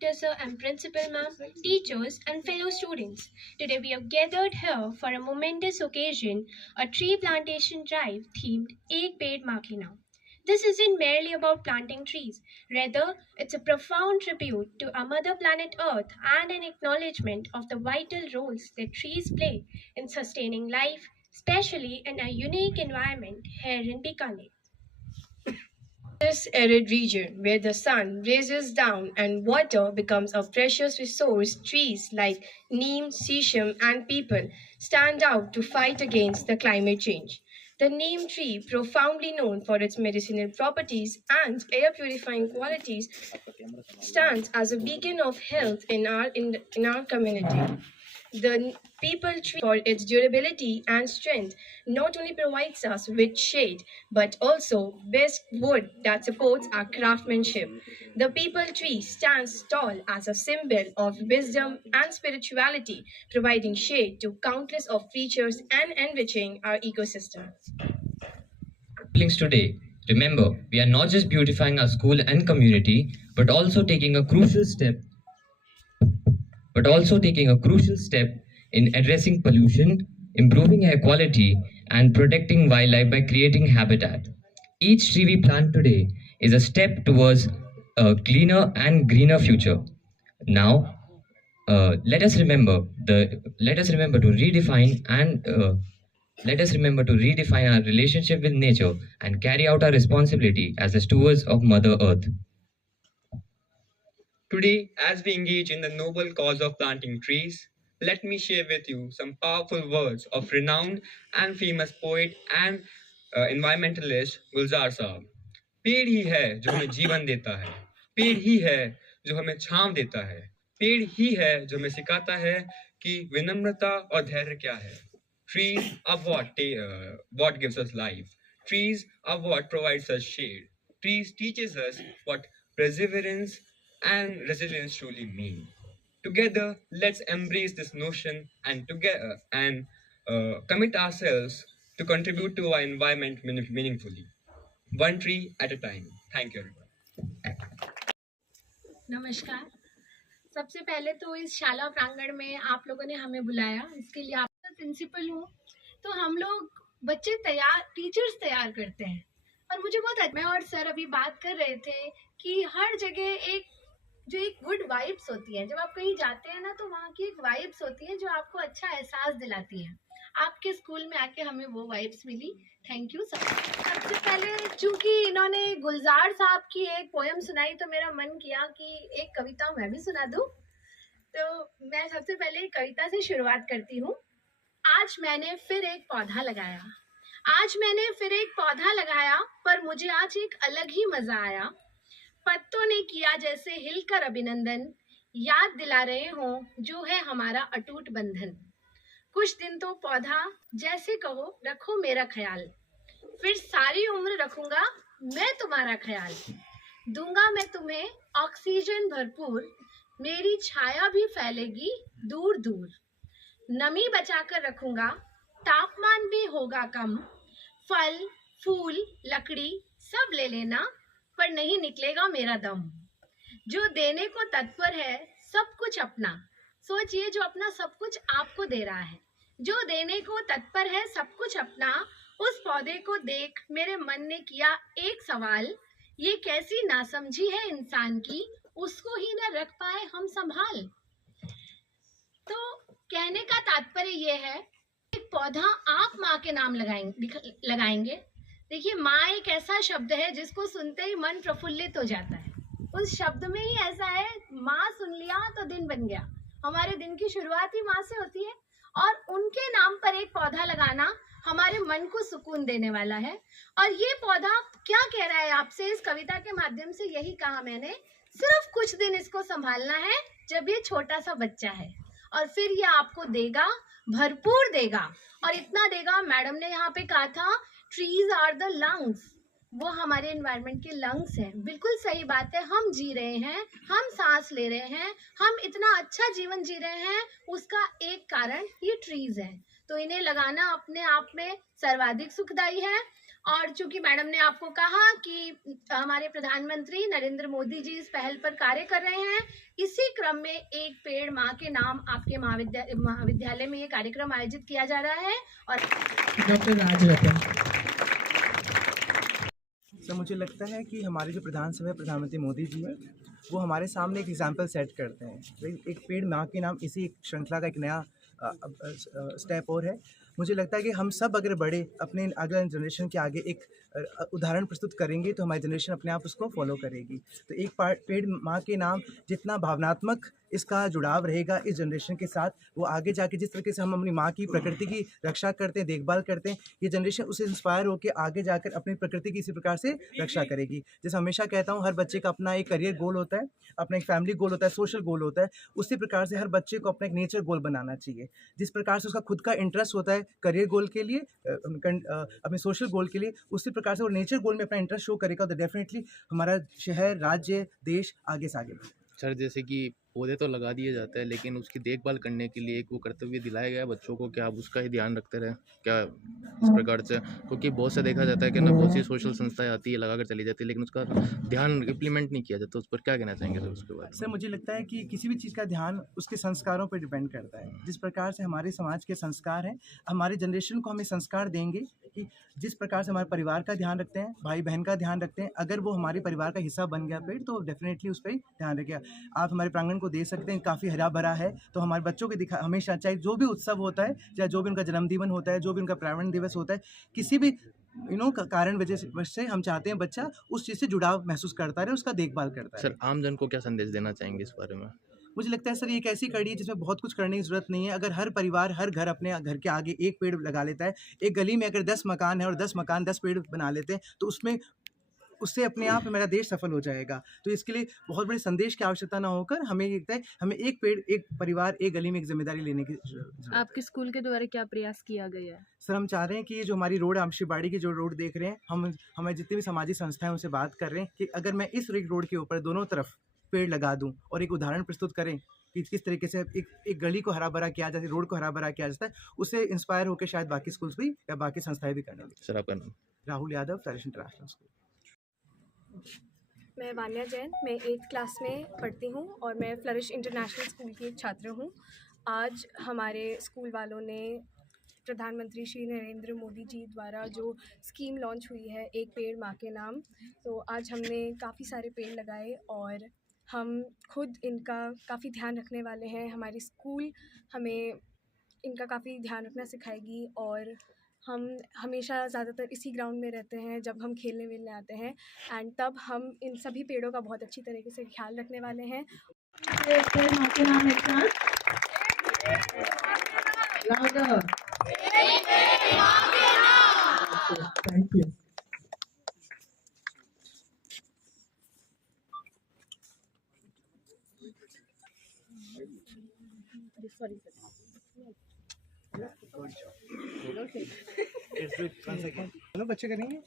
Director Sir and Principal Ma'am, teachers and fellow students. Today we have gathered here for a momentous occasion, a tree plantation drive themed Ek Ped Maa Ke Naam. This isn't merely about planting trees. Rather, it's a profound tribute to our mother planet Earth and an acknowledgement of the vital roles that trees play in sustaining life, especially in a unique environment here in Bikaner. This arid region where the sun races down and water becomes a precious resource, trees like neem, sesame, and peepal stand out to fight against the climate change. The neem tree, profoundly known for its medicinal properties and air purifying qualities, stands as a beacon of health in our community. The people tree, for its durability and strength, not only provides us with shade but also best wood that supports our craftsmanship. The people tree stands tall as a symbol of wisdom and spirituality, providing shade to countless of creatures and enriching our ecosystem. Siblings today, remember, we are not just beautifying our school and community, but also taking a crucial step in addressing pollution, improving air quality, and protecting wildlife by creating habitat. Each tree we plant today is a step towards a cleaner and greener future. Now, let us remember to redefine and let us remember to redefine our relationship with nature and carry out our responsibility as the stewards of Mother Earth. Today, as we engage in the noble cause of planting trees, let me share with you some powerful words of renowned and famous poet and environmentalist Gulzar Saab. पेड़ ही है जो हमें जीवन देता है, पेड़ ही है जो हमें छांव देता है, पेड़ ही है जो हमें सिखाता है कि विनम्रता और धैर्य क्या है. Trees are what gives us life. Trees are what provides us shade. Trees teaches us what perseverance and resilience truly mean. Together, let's embrace this notion and commit ourselves to contribute to our environment meaningfully. One tree at a time. Thank you, everyone. नमस्कार. सबसे पहले तो इस शाला प्रांगण में आप लोगों ने हमें बुलाया, इसके लिए आप प्रिंसिपल हूँ. तो हम लोग बच्चे टीचर्स तैयार करते हैं और मुझे बहुत मैं और सर अभी बात कर रहे थे कि हर जगह एक गुड वाइब्स होती है. जब आप कहीं जाते हैं ना तो वहाँ की एक वाइब्स होती है जो आपको अच्छा एहसास दिलाती है. आपके स्कूल में आके हमें वो वाइब्स मिली. Thank you sir. सबसे पहले चूंकि इन्होंने गुलजार साहब की एक पोयम सुनाई तो मेरा मन किया कि एक कविता मैं भी सुना दूं. तो मैं सबसे पहले कविता से शुरुआत करती हूँ. आज मैंने फिर एक पौधा लगाया, पर मुझे आज एक अलग ही मजा आया. पत्तों ने किया जैसे हिलकर अभिनंदन, याद दिला रहे हों जो है हमारा अटूट बंधन. कुछ दिन तो पौधा जैसे कहो रखो मेरा ख्याल, फिर सारी उम्र रखूंगा मैं तुम्हारा ख्याल. दूंगा मैं तुम्हें ऑक्सीजन भरपूर, मेरी छाया भी फैलेगी दूर दूर. नमी बचाकर रखूंगा, तापमान भी होगा कम. फल फूल लकड़ी सब ले लेना, पर नहीं निकलेगा मेरा दम. जो देने को तत्पर है सब कुछ अपना, सोचिए जो अपना सब कुछ आपको दे रहा है. जो देने को तत्पर है सब कुछ अपना, उस पौधे को देख मेरे मन ने किया एक सवाल. ये कैसी नासमझी है इंसान की, उसको ही न रख पाए हम संभाल. तो कहने का तात्पर्य ये है, एक पौधा आप माँ के नाम लगाएंगे. देखिए, माँ एक ऐसा शब्द है जिसको सुनते ही मन प्रफुल्लित हो जाता है. उस शब्द में ही ऐसा है, माँ सुन लिया तो दिन बन गया. हमारे दिन की शुरुआत ही माँ से होती है और उनके नाम पर एक पौधा लगाना हमारे मन को सुकून देने वाला है. और ये पौधा क्या कह रहा है आपसे इस कविता के माध्यम से, यही कहा मैंने, सिर्फ कुछ दिन इसको संभालना है जब ये छोटा सा बच्चा है, और फिर ये आपको देगा, भरपूर देगा. और इतना देगा, मैडम ने यहाँ पे कहा था ट्रीज आर द लंग्स, वो हमारे एनवायरनमेंट के लंग्स हैं. बिल्कुल सही बात है. हम जी रहे हैं, हम सांस ले रहे हैं, हम इतना अच्छा जीवन जी रहे हैं, उसका एक कारण ये ट्रीज है. तो इन्हें लगाना अपने आप में सर्वाधिक सुखदायी है. और चूंकि मैडम ने आपको कहा कि हमारे प्रधानमंत्री नरेंद्र मोदी जी इस पहल पर कार्य कर रहे हैं, इसी क्रम में एक पेड़ माँ के नाम आपके महाविद्यालय में ये कार्यक्रम आयोजित किया जा रहा है। और डॉक्टर राजरतन। सर मुझे लगता है कि हमारे जो प्रधानमंत्री मोदी जी हैं वो हमारे सामने एक एग्जाम्पल सेट करते हैं। एक पेड़ माँ के नाम इसी एक श्रृंखला का एक नया स्टेप और है। मुझे लगता है कि हम सब अगर बड़े अपने अगले जनरेशन के आगे एक उदाहरण प्रस्तुत करेंगे तो हमारी जनरेशन अपने आप उसको फॉलो करेगी। तो एक पेड़ माँ के नाम जितना भावनात्मक इसका जुड़ाव रहेगा इस जनरेशन के साथ, वो आगे जाके जिस तरीके से हम अपनी माँ की प्रकृति की रक्षा करते हैं, देखभाल करते हैं, ये जनरेशन उससे इंस्पायर होकर आगे जाकर अपनी प्रकृति की इसी प्रकार से रक्षा करेगी। जैसे हमेशा कहता हूँ, हर बच्चे का अपना एक करियर गोल होता है, अपना एक फैमिली गोल होता है, सोशल गोल होता है। उसी प्रकार से हर बच्चे को अपना एक नेचर गोल बनाना चाहिए। जिस प्रकार से उसका खुद का इंटरेस्ट होता है करियर गोल के लिए, अपने सोशल गोल के लिए, उसी प्रकार से वो नेचर गोल में अपना इंटरेस्ट शो करेगा तो डेफिनेटली हमारा शहर, राज्य, देश आगे से आगे बढ़ेगा। सर जैसे कि पौधे तो लगा दिए जाते हैं लेकिन उसकी देखभाल करने के लिए एक वो कर्तव्य दिलाया गया है बच्चों को, क्या आप उसका ही ध्यान रखते रहें क्या इस प्रकार से? क्योंकि बहुत से देखा जाता है कि ना बहुत सी सोशल संस्थाएं आती है लगा कर चली जाती है लेकिन उसका ध्यान इम्प्लीमेंट नहीं किया जाता। उस पर क्या कहना चाहेंगे सर उसके बारे में? सर मुझे लगता है कि किसी भी चीज़ का ध्यान उसके संस्कारों पर डिपेंड करता है। जिस प्रकार से हमारे समाज के संस्कार हैं, हमारे जनरेशन को हमें संस्कार देंगे कि जिस प्रकार से हमारे परिवार का ध्यान रखते हैं, भाई बहन का ध्यान रखते हैं, अगर वो हमारे परिवार का हिस्सा बन गया पेड़ तो डेफिनेटली उस पर ही ध्यान रखेगा। आप हमारे प्रांगण को देख सकते हैं, काफ़ी हरा भरा है। तो हमारे बच्चों के दिखा हमेशा, चाहे जो भी उत्सव होता है, चाहे जो भी उनका जन्मदिन होता है, जो भी उनका पर्यावरण दिवस होता है, किसी भी कारण वजह से हम चाहते हैं बच्चा उस चीज़ से जुड़ाव महसूस करता रहे, उसका देखभाल करता है। सर आम जन को क्या संदेश देना चाहेंगे इस बारे में? मुझे लगता है सर ये एक ऐसी कड़ी है जिसमें बहुत कुछ करने की ज़रूरत नहीं है। अगर हर परिवार, हर घर अपने घर के आगे एक पेड़ लगा लेता है, एक गली में अगर 10 मकान है और 10 मकान 10 पेड़ बना लेते हैं तो उससे अपने आप मेरा देश सफल हो जाएगा। तो इसके लिए बहुत बड़े संदेश की आवश्यकता ना होकर हमें एक पेड़, एक परिवार, एक गली में एक जिम्मेदारी लेने की जरूरत है। आपके स्कूल के द्वारा क्या प्रयास किया गया है? सर हम चाह रहे हैं कि ये जो हमारी रोड, आमशीबाड़ी की जो रोड देख रहे हैं, हम हमारे जितनी भी सामाजिक संस्थाएं उनसे बात कर रहे हैं कि अगर मैं इस रोड के ऊपर दोनों तरफ पेड़ लगा दूं और एक उदाहरण प्रस्तुत करें कि किस तरीके से एक गली को हरा भरा किया जाता है, रोड को हरा भरा किया जाता है, उससे इंस्पायर होकर शायद बाकी स्कूल्स भी या बाकी संस्थाएं भी करने लगे। सर आपका नाम? Rahul Yadav, flourish international school. मैं वान्या जैन, मैं 8th क्लास में पढ़ती हूँ और मैं फ्लरिश इंटरनेशनल स्कूल की एक छात्र हूँ। आज हमारे स्कूल वालों ने प्रधानमंत्री श्री नरेंद्र मोदी जी द्वारा जो स्कीम लॉन्च हुई है, एक पेड़ माँ के नाम, तो आज हमने काफ़ी सारे पेड़ लगाए और हम खुद इनका काफ़ी ध्यान रखने वाले हैं। हमारी स्कूल हमें इनका काफ़ी ध्यान रखना सिखाएगी और हम हमेशा ज़्यादातर इसी ग्राउंड में रहते हैं जब हम खेलने वेलने आते हैं, एंड तब हम इन सभी पेड़ों का बहुत अच्छी तरीके से ख्याल रखने वाले हैं। Thank you. हेलो बच्चे करेंगे।